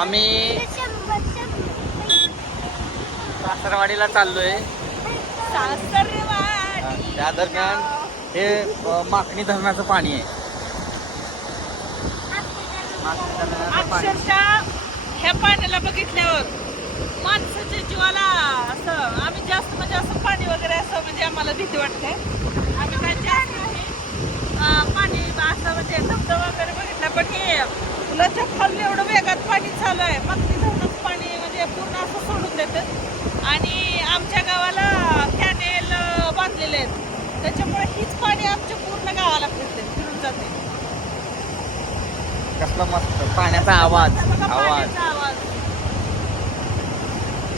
आम्ही सासरवाडीला चाललोय. त्या दरम्यान हे माकणी धरणाचं पाणी आहे. अक्षरशः ह्या पाण्याला बघितल्यावर माणसाच्या जीवाला असं आम्ही जास्त म्हणजे असं पाणी वगैरे असं म्हणजे आम्हाला भीती वाटते. आम्ही काय जास्त नाही पाणी असं म्हणजे धबधबा वगैरे बघितला, पण हे पुलाच्या खाली एवढं वेगात पाणी चालू आहे. मागणी धरणाचं पाणी म्हणजे पूर्ण असं सोडून देतात आणि आमच्या गावाला कॅनेल बांधलेले आहेत, त्याच्यामुळे हीच पाणी आमच्या पूर्ण गावाला फिरून जाते. कसला मस्त पाण्याचा आवाज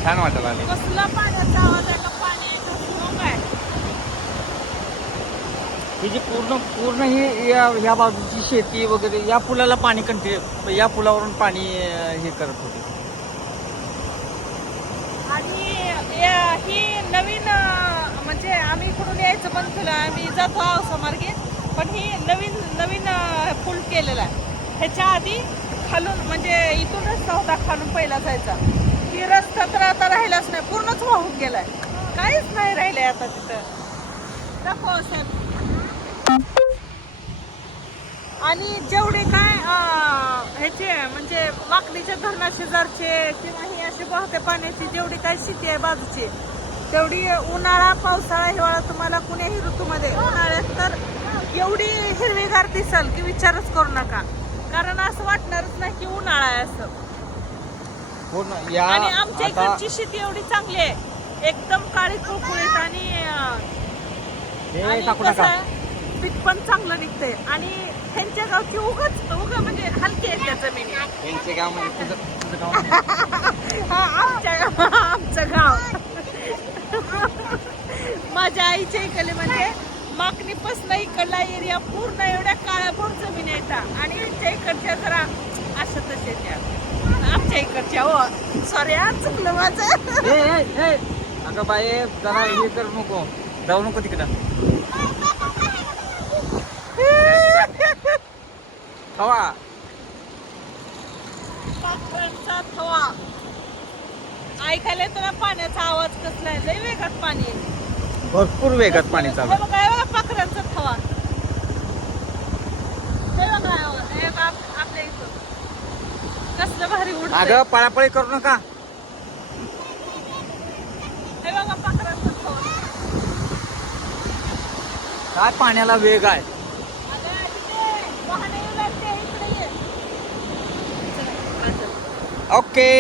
छान वाटत आले. कसला पाण्याचा आवाज आहे का? पाणी आहे काय? ही जी पूर्ण ही या बाजूची शेती वगैरे या पुलाला पाणी कंटिन्यू, या पुलावरून पाणी हे करत होते. आणि ही नवीन म्हणजे आम्ही इकडून यायचं बंद केलं, आम्ही जातो औसामार्गे, पण ही नवीन पूल केलेला आहे. ह्याच्या आधी खालून म्हणजे इथून रस्ता होता, खालून पहिला जायचा. ही रस्ता तर आता राहिलाच नाही, पूर्णच वाहून गेलाय, काहीच नाही राहिलंय आता तिथं. दाखवा साहेब. आणि जेवढे काय ह्याचे म्हणजे माकणीच्या धरणा शेजारचे किंवा ही अशी वाहत्या पाण्याची जेवढी काय शेती आहे बाजूची, तेवढी उन्हाळा पावसाळा हिवाळा तुम्हाला कुण्याही ऋतूमध्ये, उन्हाळ्यात तर एवढी हिरवीगार दिसल की विचारच करू नका. कारण असं वाटणारच नाही की उन्हाळा आहे असं. आणि आमच्या इकडची शेती एवढी चांगली आहे, एकदम काळी कुळकुळीत आणि पीक पण चांगलं निघतंय. आणि ह्यांच्या गावची उगा म्हणजे हलकी आहे त्या जमिनी. यांचे गाव म्हणजे आमचं गाव माझ्या आईच्या इकडे म्हणजे माकणीपासून इकडला एरिया पूर्ण एवढ्या काळ्याभोर जमीन येतात. आणि यांच्या इकडच्या जरा अशा तशा त्या आमच्या इकडच्या. हो सॉरी, आज चुकलं माझं. अगं बाई जरा हे करू नको, जाऊ नको तिकडं. थवा पाखरांचा थवा ऐकायला येतो ना. पाण्याचा आवाज कसला आहे, लय वेगात पाणी आहे, भरपूर वेगात पाणी चालू आहे. बघा पाखरांचा थवा. आपल्या इथं कसलं भारी उडत. अगं पळापळी करू नका. हे बघा पाखरांचा थवा. काय पाण्याला वेग आहे. वाहने येऊ लागते इकडे ये. ओके.